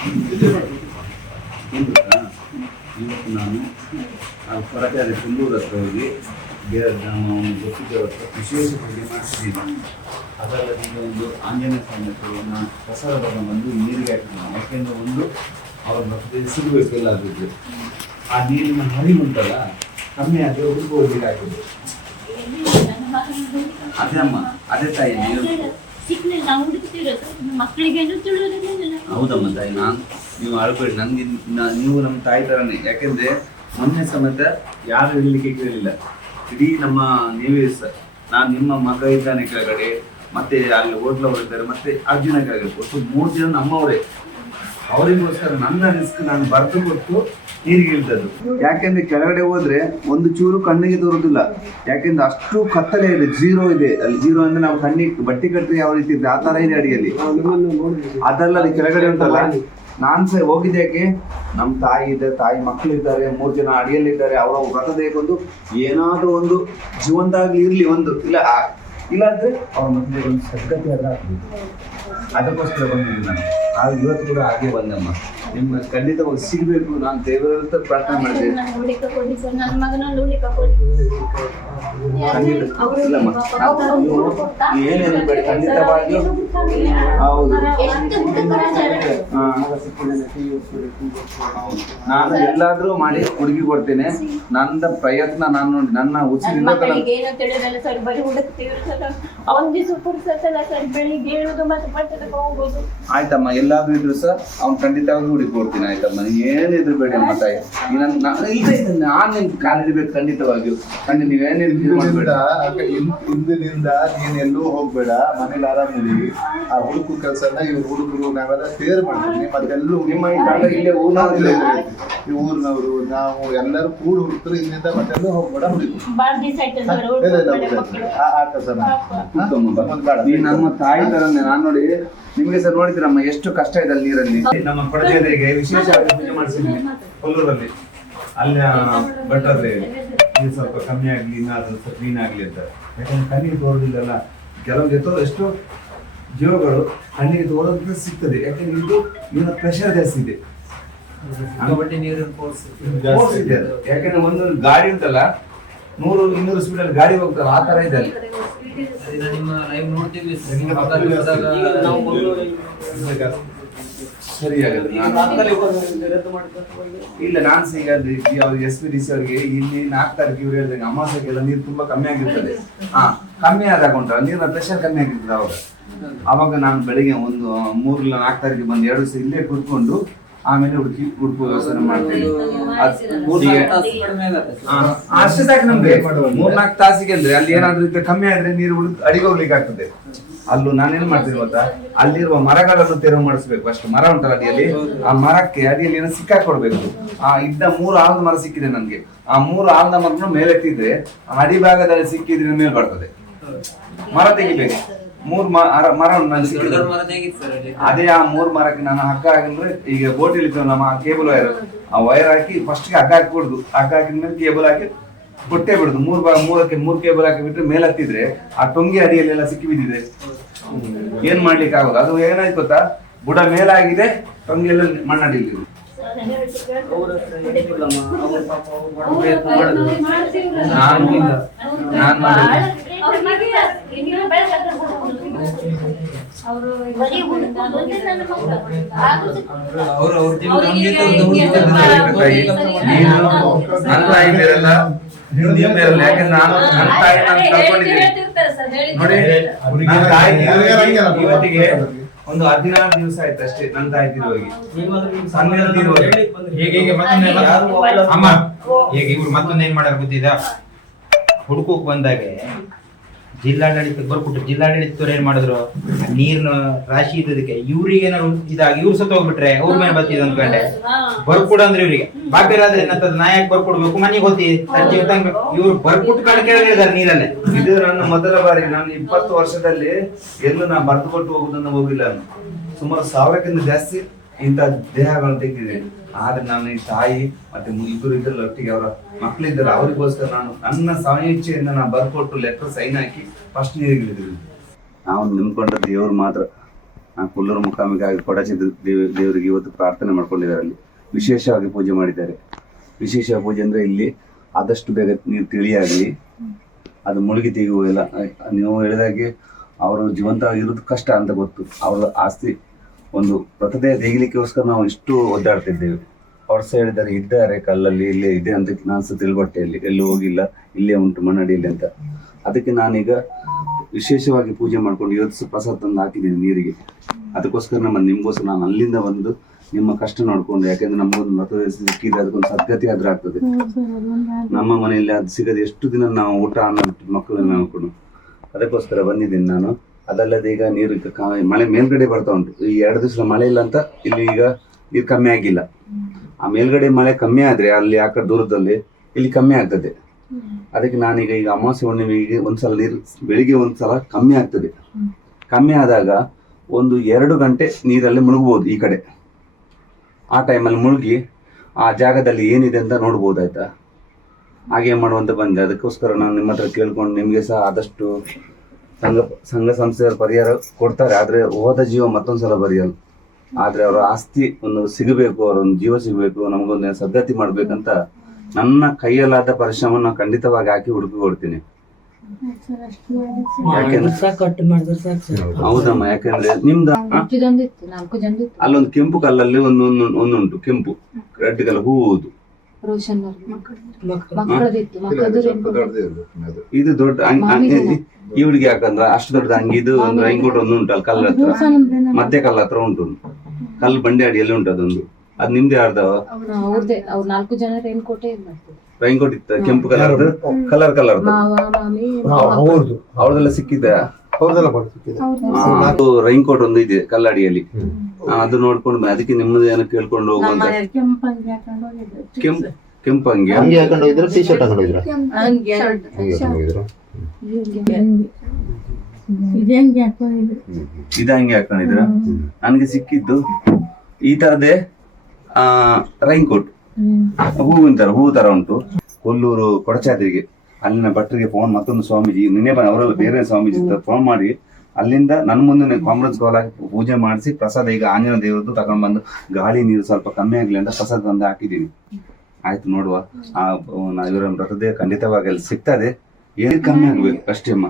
ಇವತ್ತು ನಾನು ಹೊರಟಾರೆ ಕುಲ್ಲೂರು ಹತ್ರ ಹೋಗಿ ನಮ್ಮ ಒಂದು ಗೊತ್ತಿದ್ದವ್ರ ಹತ್ರ ವಿಶೇಷ ಪೂಜೆ ಮಾಡಿಸಿದ್ದೀನಿ. ಅದಲ್ಲದೆ ಈಗ ಒಂದು ಆಂಜನೇಯ ಸ್ವಾಮಿ ಪ್ರಸಾದ ಬಂದು ನೀರಿಗೆ ಹಾಕಿದ್ದೀನಿ. ಯಾಕೆಂದರೆ ಒಂದು ಅವ್ರ ಭಕ್ತಿಗೆ ಸಿಗಬೇಕು ಎಲ್ಲಾದ್ರೂ ಆ ನೀರಿನ ಹರಿವು ಉಂಟಲ್ಲ ಕಮ್ಮಿ ಆಗಿ ಹುಡುಗ ನೀರು ಹಾಕಿದ್ರು. ಅದೇ ಅಮ್ಮ, ಅದೇ ತಾಯಿ ನೀರು. ಹೌದಮ್ಮ ತಾಯಿ, ನೀವು ಅಳ್ಬೇಡಿ, ನನಗೆ ನೀವು ನಮ್ಮ ತಾಯಿ ಥರನೇ. ಯಾಕೆಂದ್ರೆ ಮೊನ್ನೆ ಸಮೇತ ಯಾರು ಹೇಳಲಿಕ್ಕೆ ಕೇಳಲಿಲ್ಲ. ಇಡೀ ನಮ್ಮ ನೀವೇ ಸರ್, ನಾನು ನಿಮ್ಮ ಮಗ ಇದ್ದಾನೆ ಕೆಳಗಡೆ, ಮತ್ತೆ ಅಲ್ಲಿ ಹೋಟ್ಲವ್ರು ಇದ್ದಾರೆ, ಮತ್ತೆ ಅರ್ಜುನ ಕೆಳಗಡೆ ಒಟ್ಟು 3 ಜನ ನಮ್ಮವರೇ. ಅವರಿಗೋಸ್ಕರ ನನ್ನ ರಿಸ್ಕ್ ನಾನು ಬರೆದು ಕೊಟ್ಟು ನೀರಿಗೆ ಇಳ್ದದ್ದು. ಯಾಕೆಂದ್ರೆ ಕೆಳಗಡೆ ಹೋದ್ರೆ ಒಂದು ಚೂರು ಕಣ್ಣಿಗೆ ತೋರುದಿಲ್ಲ. ಯಾಕೆಂದ್ರೆ ಅಷ್ಟು ಕತ್ತಲೆ ಇದೆ, ಜೀರೋ ಇದೆ. ಅಲ್ಲಿ ಜೀರೋ ಅಂದ್ರೆ ನಾವು ಕಣ್ಣಿಗೆ ಬಟ್ಟೆ ಕಟ್ಟರೆ ಯಾವ ರೀತಿ ಇದೆ ಆ ತರ ಇದೆ ಅಡಿಯಲ್ಲಿ. ಅದಲ್ಲ ಅಲ್ಲಿ ಕೆಳಗಡೆ ಉಂಟಲ್ಲ, ನಾನ್ ಸಹ ಹೋಗಿದ್ದೇಕೆ, ನಮ್ಮ ತಾಯಿ ಇದೆ, ತಾಯಿ ಮಕ್ಕಳು ಇದ್ದಾರೆ, 3 ಜನ ಅಡಿಯಲ್ಲಿದ್ದಾರೆ. ಅವರ ವ್ರತ ಬೇಕೊಂದು ಏನಾದ್ರೂ ಒಂದು ಜೀವಂತ ಆಗಿ ಇರ್ಲಿ, ಒಂದು ಇಲ್ಲಾಂದ್ರೆ ಅವ್ರ ಮಕ್ಕಳಿಗೆ ಒಂದು ಸದ್ಗತಿ ಆದ್ರೆ ಆಗ್ಬೋದು. ಅದಕ್ಕೋಸ್ಕರ ಬಂದಿದ್ದೀನಿ ನಾನು. ಆಗ ಇವತ್ತು ಕೂಡ ಹಾಗೆ ಬಂದಮ್ಮ. ನಿಮ್ಮ ಖಂಡಿತವಾಗಿ ಸಿಗಬೇಕು, ನಾನು ದೇವರ ಹತ್ರ ಪ್ರಾರ್ಥನೆ ಮಾಡಿದ್ದೇನೆ. ಏನೇನು ಬೇಡ, ಖಂಡಿತವಾಗಿಯೂ ಹೌದು. ನಾನು ಎಲ್ಲಾದ್ರೂ ಮಾಡಿ ಹುಡುಗಿ ಕೊಡ್ತೇನೆ. ನನ್ನ ಪ್ರಯತ್ನ ನಾನು ನೋಡಿ, ನನ್ನ ಉಸಿರಿಂದ ಆಯ್ತಮ್ಮ. ಎಲ್ಲಾದ್ರೂ ಇದ್ರು ಸರ್ ಅವ್ನು ಖಂಡಿತವಾಗಿ ಹುಡುಗಿ ಕೊಡ್ತೀನಿ. ಆಯ್ತಮ್ಮ, ಏನಿದ್ರು ಬೇಡಿ ಅಮ್ಮ ತಾಯಿ. ನಾನು ನಿನ್ ಕಾಲಿಡ್ಬೇಕು ಖಂಡಿತವಾಗಿಯೂ. ನೀವೇನಿದ್ರು ಮಾಡಬೇಡ. ಹಿಂದಿನಿಂದ ನೀನ್ ಎಲ್ಲೂ ಹೋಗ್ಬೇಡ, ಮನೇಲಿ ಆರಾಮಿರಿ. ಆ ಹುಡುಕು ಕೆಲಸನ ಇವ್ರು ಹುಡುಗರು ನಾವೆಲ್ಲ ಸೇರ್ ಮಾಡ್ತೀವಿ. ಮತ್ತೆಲ್ಲೂ ನಿಮ್ಮ ಇಲ್ಲೇ ಊರಿನವರು ನಾವು ಎಲ್ಲರೂ ಕೂಡ ಹುಡುಕ್ತಾರೆ. ಇದರಿಂದ ಮತ್ತೆಲ್ಲೂ ಹೋಗ್ಬೇಡ, ಹುಡುಗು ನಮ್ಮ ತಾಯಿ ತರನೇ. ನಾನು ನೋಡಿ ನಿಮ್ಗೆ ಸರ್ ನೋಡಿದ್ರಮ್ಮ ಎಷ್ಟು ಕಷ್ಟ ಇದೆ ಅಲ್ಲಿ ನೀರಲ್ಲಿ. ನಮ್ಮ ಕೊಡಗೇರಿಗೆ ವಿಶೇಷ ಪೂಜೆ ಮಾಡಿಸಿದ್ವಿ ಕೊಲ್ಲೂರಲ್ಲಿ. ಅಲ್ಲಿ ಬಟ್ಟದ್ರೆ ನೀರು ಸ್ವಲ್ಪ ಕಮ್ಮಿ ಆಗ್ಲಿ, ಇನ್ನಾದ್ರೂ ಸ್ವಲ್ಪ ಕ್ಲೀನ್ ಆಗ್ಲಿ ಅಂತ. ಯಾಕಂದ್ರೆ ಕಣ್ಣಿಗೆ ತೋರೋದಿಲ್ಲಲ್ಲ. ಕೆಲವು ಎಷ್ಟೋ ಜೀವಗಳು ಕಣ್ಣಿಗೆ ತೋರೋದಕ್ಕೆ ಸಿಗ್ತದೆ. ಯಾಕಂದ್ರೆ ಇದು ನೀರಿನ ಪ್ರೆಷರ್ ಜಾಸ್ತಿ ಇದೆ, ಫೋರ್ಸ್ ಇದೆ ಅದು. ಯಾಕಂದ್ರೆ ಒಂದು ಗಾಡಿ ಉಂಟಲ್ಲ 100-200 ಸ್ಪೀಡಲ್ಲಿ ಗಾಡಿ ಹೋಗ್ತಲ್ಲ, ಆ ತರ ಇದೆ ಅಲ್ಲಿ. ಸರಿಯಾಗಲ್ಲ. ಇಲ್ಲ ನಾನು ಸಹ ಈಗ SPDC ಅವರಿಗೆ ಇಲ್ಲಿ 4 ತಾರೀಕು ಇವ್ರು ಹೇಳಿದಾಗ ಅಮಾವಾಸ್ಯೆಗೆಲ್ಲ ನೀರು ತುಂಬಾ ಕಮ್ಮಿ ಆಗಿರ್ತದೆ. ಕಮ್ಮಿ ಆದಾಗ ಉಂಟಲ್ಲ ನೀರಿನ ಪ್ರೆಷರ್ ಕಮ್ಮಿ ಆಗಿರ್ತದೆ ಅವಾಗ ನಾನು ಬೆಳಿಗ್ಗೆ ಒಂದು 3-4 ತಾರೀಕು ಬಂದು 2 ದಿವಸ ಇಲ್ಲೇ ಕುತ್ಕೊಂಡು ಆಮೇಲೆ ಉಡುಪು ವ್ಯವಸ್ಥೆ ಮಾಡ್ತೇವೆ. ಅಷ್ಟೇ ಸಾಕು ನಮ್ಗೆ. 3-4 ತಾಸಿಗೆ ಅಂದ್ರೆ ಅಲ್ಲಿ ಏನಾದ್ರೂ ಕಮ್ಮಿ ಆದ್ರೆ ನೀರು ಅಡಿಗೆ ಹೋಗ್ಲಿಕ್ಕೆ ಆಗ್ತದೆ. ಅಲ್ಲೂ ನಾನೇನ್ ಮಾಡ್ತೀನಿ ಗೊತ್ತಾ, ಅಲ್ಲಿರುವ ಮರಗಳನ್ನು ತೆರವು ಮಾಡಿಸ್ಬೇಕು. ಅಷ್ಟು ಮರ ಉಂಟಲ್ಲ ಅಡಿಯಲ್ಲಿ, ಆ ಮರಕ್ಕೆ ಅಡಿಯಲ್ಲಿ ಏನೋ ಸಿಕ್ಕಾಕೊಡ್ಬೇಕು. ಇದ್ದ 3 ಆಲದ ಮರ ಸಿಕ್ಕಿದೆ ನನ್ಗೆ. ಆ 3 ಆಲದ ಮರನ ಮೇಲೆತ್ತಿದ್ರೆ ಅಡಿಭಾಗದಲ್ಲಿ ಸಿಕ್ಕಿದ್ರೆ ಮೇಲೆ ಬರ್ತದೆ. ಮರ ತೆಗಿಬೇಕು. 3 ಮರ ನಾನು ಅದೇ ಆ 3 ಮರಕ್ಕೆ ನಾನು ಹಗ್ಗ ಹಾಕಿದ್ರೆ, ಈಗ ಬೋಟ್ ಇಳಿತೇವೆ ನಮ್ಮ ಕೇಬಲ್ ವೈರ್, ಆ ವೈರ್ ಹಾಕಿ ಫಸ್ಟ್ಗೆ ಹಗ್ಗ ಹಾಕಿಬಿಡುದು. ಹಗ್ಗ ಹಾಕಿದ್ಮೇಲೆ ಕೇಬಲ್ ಹಾಕಿ ಕೊಟ್ಟೆ ಬಿಡುದು. 3 ಕೇಬಲ್ ಹಾಕಿ ಬಿಟ್ರೆ ಮೇಲೆ ಹತ್ತಿದ್ರೆ ಆ ಟೊಂಗಿ ಅಡಿಯಲ್ಲೆಲ್ಲ ಸಿಕ್ಕಿ ಬಿದ್ದಿದೆ, ಏನ್ ಮಾಡ್ಲಿಕ್ಕೆ ಆಗೋದು. ಅದು ಏನಾಯ್ತು ಗೊತ್ತಾ, ಬುಡ ಮೇಲಾಗಿದೆ, ಟೊಂಗಿ ಎಲ್ಲ ಮಣ್ಣಡಿಯಲ್ಲಿ. ಯಾಕಂದ್ರೆ ನಾನು ನನ್ನ ತಾಯಿ ಕಳ್ಕೊಂಡಿದ್ದೀನಿ ನೋಡಿ. ಇವತ್ತಿಗೆ ಒಂದು 16 ದಿವಸ ಆಯ್ತು ಅಷ್ಟೇ ನನ್ನ ತಾಯಿ ತಿರುವಾಗಿ. ಈಗ ಇವ್ರು ಮತ್ತೊಂದು ಏನ್ ಮಾಡ್ಯಾರ ಗೊತ್ತಿದ, ಹುಡುಕೋಕ್ ಬಂದಾಗೆ ಜಿಲ್ಲಾಡಳಿತ ಬರ್ಬಿಟ್ಟು ಜಿಲ್ಲಾಡಳಿತದವ್ರು ಏನ್ ಮಾಡಿದ್ರು, ನೀರ್ನ ರಾಶಿ ಇದ್ದದಕ್ಕೆ ಇವ್ರಿಗೆ ಏನಾದ್ರು ಇದಾಗಿ ಇವ್ರು ಸತ್ತು ಹೋಗ್ಬಿಟ್ರೆ ಅವ್ರ ಮೇಲೆ ಬತ್ತಿದ್ ಅನ್ಕೊಂಡೆ ಬರ್ಕೊಡ ಅಂದ್ರೆ ಇವ್ರಿಗೆ ಬಾಬೇರಾದ್ರೆ ಏನಂತದ್ ನಾಯಕ್ ಬರ್ಕೊಡ್ಬೇಕು, ಮನೆಗೆ ಹೋತಿ ಇವ್ರು ಬರ್ಕೊಟ್ಟು ಕಣ್ಕೇಳಿದಾರೆ ನೀರಲ್ಲೇ. ಇದು ನನ್ನ ಮೊದಲ ಬಾರಿ. ನಾನು 20 ವರ್ಷದಲ್ಲಿ ಎಲ್ಲೂ ನಾ ಬರ್ದು ಕೊಟ್ಟು ಹೋಗುದನ್ನು ಹೋಗಿಲ್ಲ. ಸುಮಾರು 1000ಕ್ಕಿಂತ ಜಾಸ್ತಿ ಇಂಥ ದೇಹಗಳನ್ನು ತೆಗೆದಿದ್ದೇನೆ. ಆದ್ರೆ ನಾನು ಈ ತಾಯಿ ಮತ್ತೆ 2 ಇದ್ರಲ್ಲ ಒಟ್ಟಿಗೆ ಅವರ ಮಕ್ಕಳಿದ್ದಾರೆ, ಅವರಿಗೋಸ್ಕರ ನಾನು ನನ್ನ ಸ್ವಇಚ್ಛೆಯಿಂದ ನಾನು ಬರ್ಕೊಟ್ಟು ಲೆಟರ್ ಸೈನ್ ಹಾಕಿ ಫಸ್ಟ್ ನೀರಿಗೆ ಇಳಿದಿದ್ದೀನಿ. ನಾವು ನಂಬ್ಕೊಂಡ ದೇವ್ರು ಮಾತ್ರ. ಕೊಲ್ಲೂರು ಮುಖಾಮಿಗಾಗಿ ಕೊಡಚಿ ದೇವರಿಗೆ ಇವತ್ತು ಪ್ರಾರ್ಥನೆ ಮಾಡ್ಕೊಂಡಿದ್ದಾರೆ. ಅಲ್ಲಿ ವಿಶೇಷವಾಗಿ ಪೂಜೆ ಮಾಡಿದ್ದಾರೆ. ವಿಶೇಷ ಪೂಜೆ ಅಂದರೆ ಇಲ್ಲಿ ಆದಷ್ಟು ಬೇಗ ನೀರು ತಿಳಿಯಾಗಲಿ, ಅದು ಮುಳುಗಿ ತೆಗೆಯುವುದಿಲ್ಲ. ನೀವು ಹೇಳಿದಾಗೆ ಅವರು ಜೀವಂತವಾಗಿರೋದು ಕಷ್ಟ ಅಂತ ಗೊತ್ತು. ಅವರ ಆಸ್ತಿ ಒಂದು ಮೃತದೇಹ ತೆಗಿಲಿಕ್ಕೋಸ್ಕರ ನಾವು ಇಷ್ಟು ಒದ್ದಾಡ್ತಿದ್ದೇವೆ. ಅವ್ರ ಸಹ ಹೇಳಿದ್ದಾರೆ ಇದ್ದಾರೆ ಕಲ್ಲಲ್ಲಿ, ಇಲ್ಲೇ ಇದೆ ಅಂತ. ನಾನು ಸಹ ತಿಳ್ಬಟ್ಟೆಯಲ್ಲಿ ಎಲ್ಲೂ ಹೋಗಿಲ್ಲ, ಇಲ್ಲೇ ಉಂಟು ಮಣ್ಣಡಿಯಲ್ಲಿ ಅಂತ. ಅದಕ್ಕೆ ನಾನೀಗ ವಿಶೇಷವಾಗಿ ಪೂಜೆ ಮಾಡ್ಕೊಂಡು ಇವತ್ತು ಪ್ರಸಾದ ತಂದು ಹಾಕಿದ್ದೀನಿ ನೀರಿಗೆ. ಅದಕ್ಕೋಸ್ಕರ ನಿಮಗೋಸ್ಕರ ನಾನು ಅಲ್ಲಿಂದ ಬಂದು ನಿಮ್ಮ ಕಷ್ಟ ನೋಡ್ಕೊಂಡು, ಯಾಕೆಂದ್ರೆ ನಮಗೊಂದು ಮೃತದೇಹ ಸಿಕ್ಕಿದೆ, ಅದಕ್ಕೊಂದು ಸದ್ಗತಿ ಆದ್ರೆ ಆಗ್ತದೆ. ನಮ್ಮ ಮನೆಯಲ್ಲಿ ಅದು ಸಿಗದೆ ಎಷ್ಟು ದಿನ ನಾವು ಊಟ ಅನ್ನೋದು ಮಕ್ಕಳನ್ನ ನೋಡ್ಕೊಂಡು, ಅದಕ್ಕೋಸ್ಕರ ಬಂದಿದ್ದೀನಿ ನಾನು. ಅದಲ್ಲದೆ ಈಗ ನೀರು ಮಳೆ ಮೇಲ್ಗಡೆ ಬರ್ತಾ ಉಂಟು. ಈ 2 ದಿವಸ ಮಳೆ ಇಲ್ಲ ಅಂತ ಇಲ್ಲಿ ಈಗ ನೀರು ಕಮ್ಮಿ ಆಗಿಲ್ಲ. ಆ ಮೇಲ್ಗಡೆ ಮಳೆ ಕಮ್ಮಿ ಆದ್ರೆ ಅಲ್ಲಿ ಆ ಕಡೆ ದೂರದಲ್ಲಿ ಇಲ್ಲಿ ಕಮ್ಮಿ ಆಗ್ತದೆ. ಅದಕ್ಕೆ ನಾನೀಗ ಈಗ ಅಮಾವಾಸ್ಯೆ ಹುಣ್ಣಿಮೆಗೆ ಒಂದ್ಸಲ ನೀರು ಬೆಳಿಗ್ಗೆ ಒಂದ್ಸಲ ಕಮ್ಮಿ ಆಗ್ತದೆ. ಕಮ್ಮಿ ಆದಾಗ ಒಂದು 2 ಗಂಟೆ ನೀರಲ್ಲಿ ಮುಳುಗ್ಬೋದು ಈ ಕಡೆ. ಆ ಟೈಮಲ್ಲಿ ಮುಳುಗಿ ಆ ಜಾಗದಲ್ಲಿ ಏನಿದೆ ಅಂತ ನೋಡ್ಬೋದು, ಆಯ್ತಾ? ಹಾಗೆ ಮಾಡುವಂತ ಬಂದೆ. ಅದಕ್ಕೋಸ್ಕರ ನಾನು ನಿಮ್ಮ ಹತ್ರ ಕೇಳ್ಕೊಂಡು ನಿಮಗೆ ಸಹ ಆದಷ್ಟು ಸಂಘ ಸಂಸ್ಥೆಯವರು ಪರಿಹಾರ ಕೊಡ್ತಾರೆ. ಆದರೆ ಹೋದ ಜೀವ ಮತ್ತೊಂದ್ಸಲ ಬರೆಯಲ್ಲ. ಆದರೆ ಅವರ ಆಸ್ತಿ ಒಂದು ಸಿಗಬೇಕು, ಅವರೊಂದು ಜೀವ ಸಿಗಬೇಕು, ನಮಗೊಂದು ಸದ್ಗತಿ ಮಾಡ್ಬೇಕಂತ ನನ್ನ ಕೈಯಲ್ಲಾದ ಪರಿಶ್ರಮ ನಾನು ಖಂಡಿತವಾಗಿ ಹಾಕಿ ಹುಡುಕಿ ಕೊಡ್ತೀನಿ. ಹೌದಮ್ಮ, ಯಾಕಂದ್ರೆ ನಿಮ್ದು ಅಲ್ಲೊಂದು ಕೆಂಪು ಕಲ್ಲಲ್ಲಿ ಒಂದುಂಟು, ಕೆಂಪು ರೆಡ್ ಕಲರ್ ಹೂವುದು. ಇದು ದೊಡ್ಡ ಇವಳಿಗೆ ಯಾಕಂದ್ರೆ ಅಷ್ಟು ದೊಡ್ಡದ ಅಂಗಿ. ಇದು ಒಂದು ರೈನ್ಕೋಟ್ ಒಂದು ಉಂಟು ಅಲ್ಲಿ ಕಲ್ಲ ಹತ್ರ, ಮಧ್ಯ ಕಲ್ಲ ಹತ್ರ ಉಂಟು ಕಲ್ಲು ಬಂಡೆ ಅಡಿಯಲ್ಲಿ ಉಂಟು ಅದೊಂದು. ಅದು ನಿಮ್ದೇ ಯಾರ್ದವ? ರೈನ್ಕೋಟ್ ಇತ್ತ ಕೆಂಪು ಕಲರ್ ಅವ್ರದೆಲ್ಲ ಸಿಕ್ಕಿದೆ. ಅದು ರೈನ್ಕೋಟ್ ಒಂದು ಇದೆ ಕಲ್ಲಡಿಯಲ್ಲಿ, ಅದು ನೋಡ್ಕೊಂಡು ಅದಕ್ಕೆ ನಿಮ್ಮದು ಏನೋ ಕೇಳ್ಕೊಂಡು ಹೋಗುವಂತ. ಕೆಂಪು ಅಂಗಿ ಹಾಕೊಂಡು ಹೋಗಿದ್ರ, ಟೀ ಶರ್ಟ್ ಹಾಕೊಂಡು ಹೋಗಿದ್ರ? ಇದು ಹಂಗೆ ಹಾಕೊಂಡಿದ್ರ. ನನಗೆ ಸಿಕ್ಕಿದ್ದು ಈ ತರದೇ ರೈನ್ಕೋಟ್, ಹೂವು ತರ ಉಂಟು. ಕೊಲ್ಲೂರು ಕೊಡಚಾದ್ರಿಗೆ ಅಲ್ಲಿನ ಭಟ್ರಿಗೆ ಫೋನ್, ಮತ್ತೊಂದು ಸ್ವಾಮೀಜಿ ನಿನ್ನೆ ಅವರೆಲ್ಲ ಬೇರೆ ಸ್ವಾಮೀಜಿ ಫೋನ್ ಮಾಡಿ ಅಲ್ಲಿಂದ ನನ್ನ ಮುಂದೆ ಕಾಂಗ್ರೆಸ್ ಕಾಲ್ ಹಾಕಿ ಪೂಜೆ ಮಾಡಿಸಿ ಪ್ರಸಾದ ಈಗ ಆಂಜನೇಯ ದೇವರದ್ದು ತಗೊಂಡು ಬಂದು ಗಾಳಿ ನೀರು ಸ್ವಲ್ಪ ಕಮ್ಮಿ ಆಗ್ಲಿ ಅಂತ ಪ್ರಸಾದ ತಂದು ಹಾಕಿದ್ದೀನಿ. ಆಯ್ತು, ನೋಡುವ. ಇವರ ಮೃತದೇಹ ಖಂಡಿತವಾಗಿ ಅಲ್ಲಿ ಸಿಗ್ತದೆ, ಏನು ಕಮ್ಮಿ ಆಗ್ಬೇಕು ಅಷ್ಟೇ ಅಮ್ಮ.